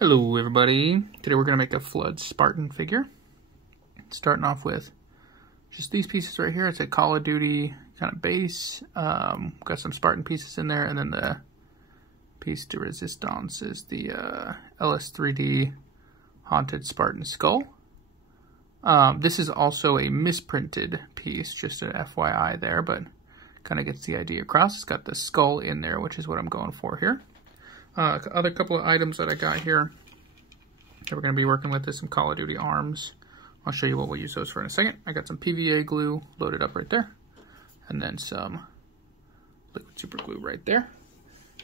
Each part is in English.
Hello everybody, today we're going to make a Flood Spartan figure. Starting off with just these pieces right here. It's a Call of Duty kind of base. Got some Spartan pieces in there, and then the piece de resistance is the LS3D Haunted Spartan Skull. This is also a misprinted piece, just an FYI there, but kind of gets the idea across. It's got the skull in there, which is what I'm going for here. Other couple of items that I got here that we're going to be working with is some Call of Duty arms. I'll show you what we'll use those for in a second. I got some PVA glue loaded up right there, and then some liquid super glue right there.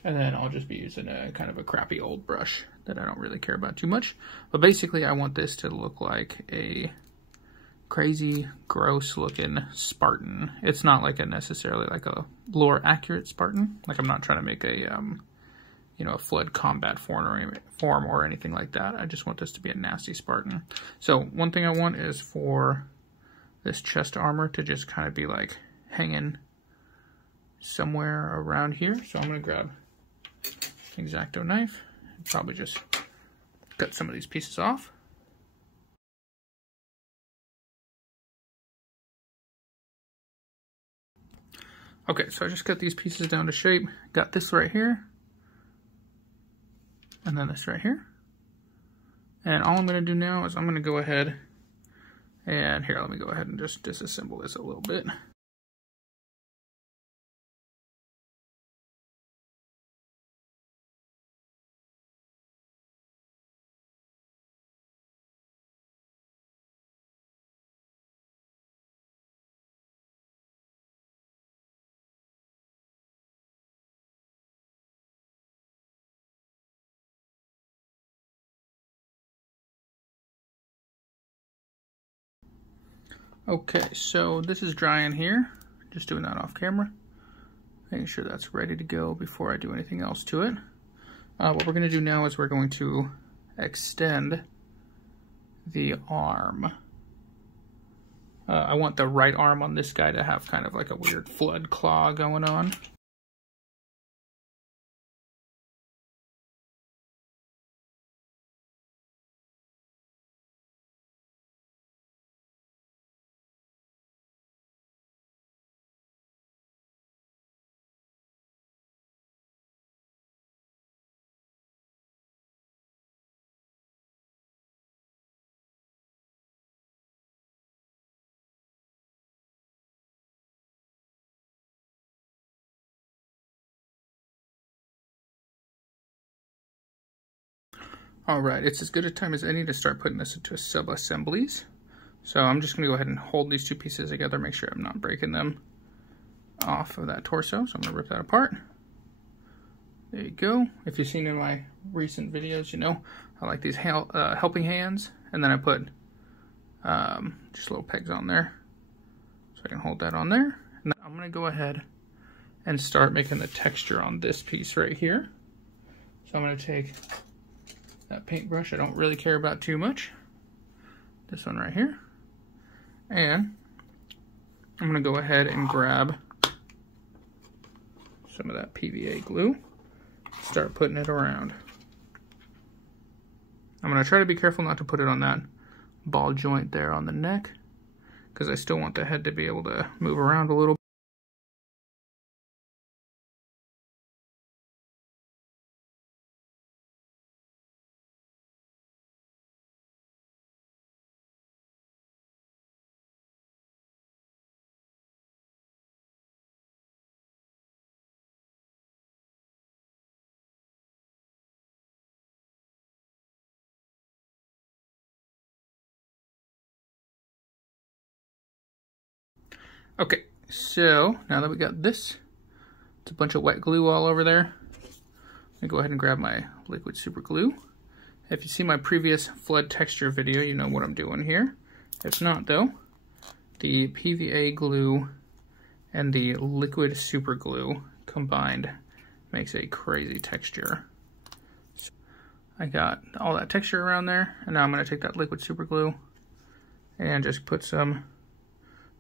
And then I'll just be using a kind of a crappy old brush that I don't really care about too much. But basically I want this to look like a crazy, gross looking Spartan. It's not like necessarily like a lore accurate Spartan. Like I'm not trying to make a a Flood combat form or anything like that. I just want this to be a nasty Spartan. So one thing I want is for this chest armor to just kind of be like hanging somewhere around here. So I'm gonna grab an X-Acto knife and probably just cut some of these pieces off. Okay, so I just cut these pieces down to shape. Got this right here. And then this right here. And all I'm going to do now is I'm going to go ahead and here, let me go ahead and just disassemble this a little bit. Okay, so this is drying here. Just doing that off camera. Making sure that's ready to go before I do anything else to it. What we're going to do now is we're going to extend the arm. I want the right arm on this guy to have kind of like a weird Flood claw going on. Alright, it's as good a time as any to start putting this into sub-assemblies. So I'm just going to go ahead and hold these two pieces together, make sure I'm not breaking them off of that torso. So I'm going to rip that apart. There you go. If you've seen in my recent videos, you know I like these helping hands. And then I put just little pegs on there so I can hold that on there. And then I'm going to go ahead and start making the texture on this piece right here. So I'm going to take that paintbrush I don't really care about too much. This one right here. And I'm going to go ahead and grab some of that PVA glue. Start putting it around. I'm going to try to be careful not to put it on that ball joint there on the neck, because I still want the head to be able to move around a little bit. Okay, so now that we got this, it's a bunch of wet glue all over there. I'm gonna go ahead and grab my liquid super glue. If you see my previous Flood texture video, you know what I'm doing here. If not though, the PVA glue and the liquid super glue combined makes a crazy texture. So I got all that texture around there, and now I'm gonna take that liquid super glue and just put some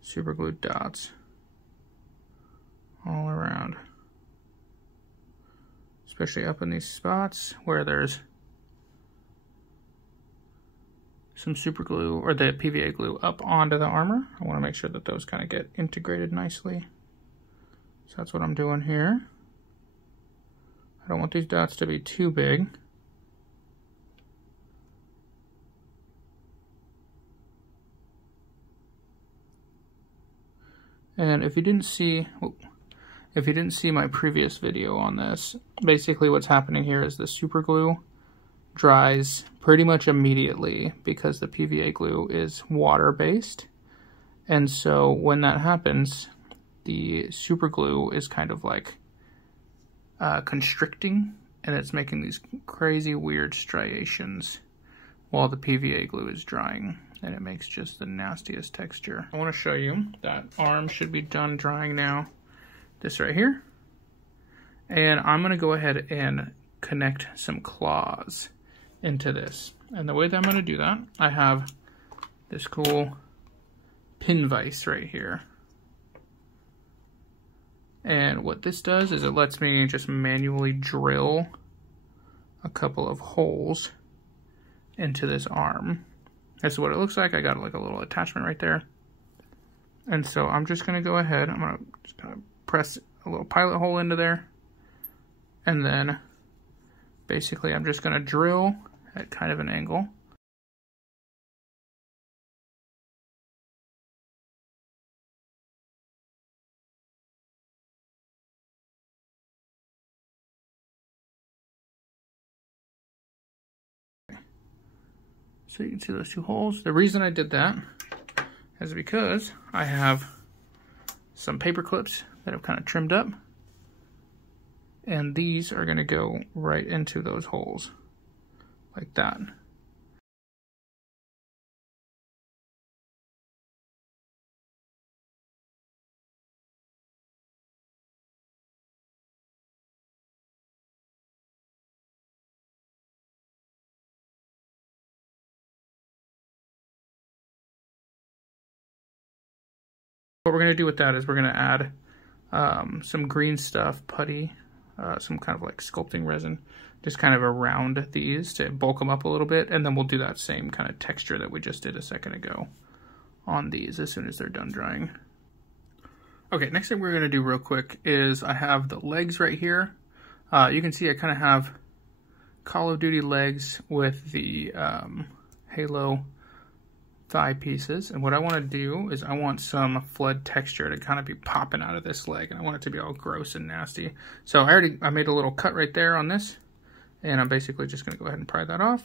super glue dots all around, especially up in these spots where there's some super glue, or the PVA glue, up onto the armor. I want to make sure that those kind of get integrated nicely. So that's what I'm doing here. I don't want these dots to be too big. And if you didn't see my previous video on this, basically what's happening here is the super glue dries pretty much immediately because the PVA glue is water-based. And so when that happens, the super glue is kind of like constricting, and it's making these crazy weird striations while the PVA glue is drying, and it makes just the nastiest texture. I want to show you that arm should be done drying now. This right here. And I'm going to go ahead and connect some claws into this. And the way that I'm going to do that, I have this cool pin vise right here. And what this does is it lets me just manually drill a couple of holes into this arm. This is what it looks like. I got like a little attachment right there. And so I'm just going to go ahead, I'm going to just kind of press a little pilot hole into there. And then basically I'm just going to drill at kind of an angle. So you can see those two holes. The reason I did that is because I have some paper clips that I've kind of trimmed up, and these are going to go right into those holes like that. What we're going to do with that is we're going to add some green stuff, putty, some kind of like sculpting resin, just kind of around these to bulk them up a little bit, and then we'll do that same kind of texture that we just did a second ago on these as soon as they're done drying. Okay, next thing we're going to do real quick is I have the legs right here. You can see I kind of have Call of Duty legs with the Halo thigh pieces, and what I want to do is I want some flood texture to kind of be popping out of this leg, and I want it to be all gross and nasty. So I made a little cut right there on this, and I'm basically just going to go ahead and pry that off.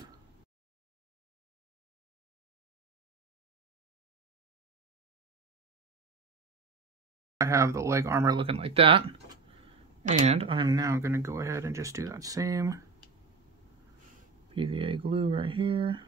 I have the leg armor looking like that, and I'm now going to go ahead and just do that same PVA glue right here.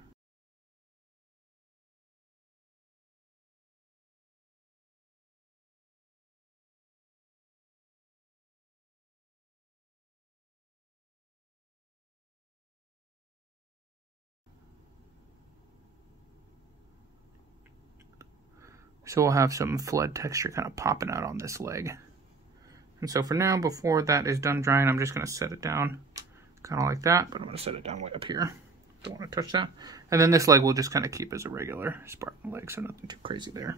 So we'll have some flood texture kind of popping out on this leg. And so for now, before that is done drying, I'm just going to set it down kind of like that, but I'm going to set it down way up here. Don't want to touch that. And then this leg we'll just kind of keep as a regular Spartan leg, so nothing too crazy there.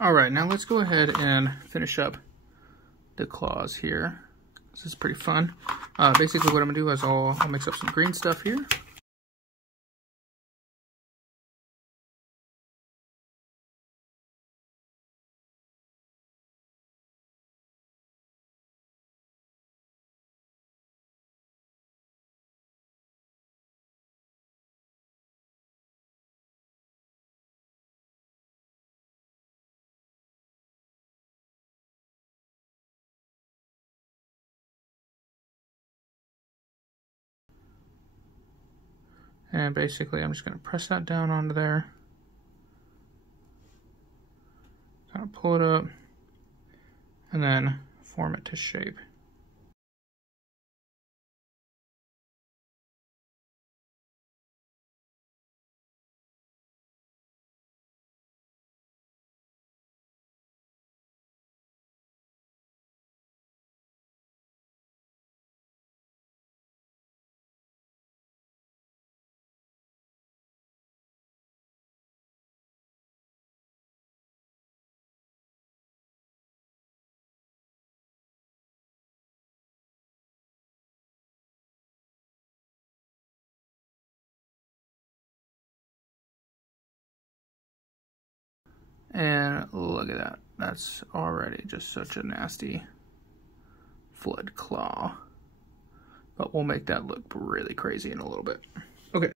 All right, now let's go ahead and finish up the claws here. This is pretty fun. Basically what I'm going to do is I'll mix up some green stuff here. And basically I'm just going to press that down onto there. Kind of pull it up and then form it to shape. And look at that. That's already just such a nasty flood claw. But we'll make that look really crazy in a little bit. Okay.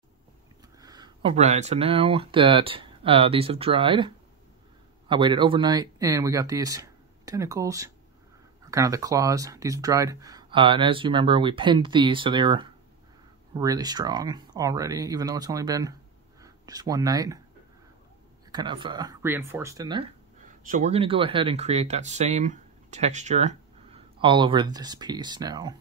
Alright, so now that these have dried, I waited overnight and we got these tentacles, or kind of the claws. These have dried. And as you remember, we pinned these so they were really strong already, even though it's only been just one night. They're kind of reinforced in there. So we're going to go ahead and create that same texture all over this piece now.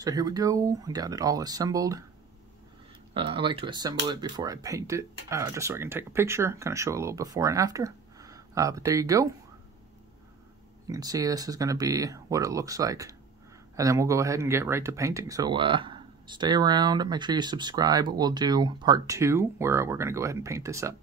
So here we go, I got it all assembled. I like to assemble it before I paint it, just so I can take a picture, kind of show a little before and after. But there you go. You can see this is going to be what it looks like. And then we'll go ahead and get right to painting. So stay around, make sure you subscribe. We'll do part 2 where we're going to go ahead and paint this up.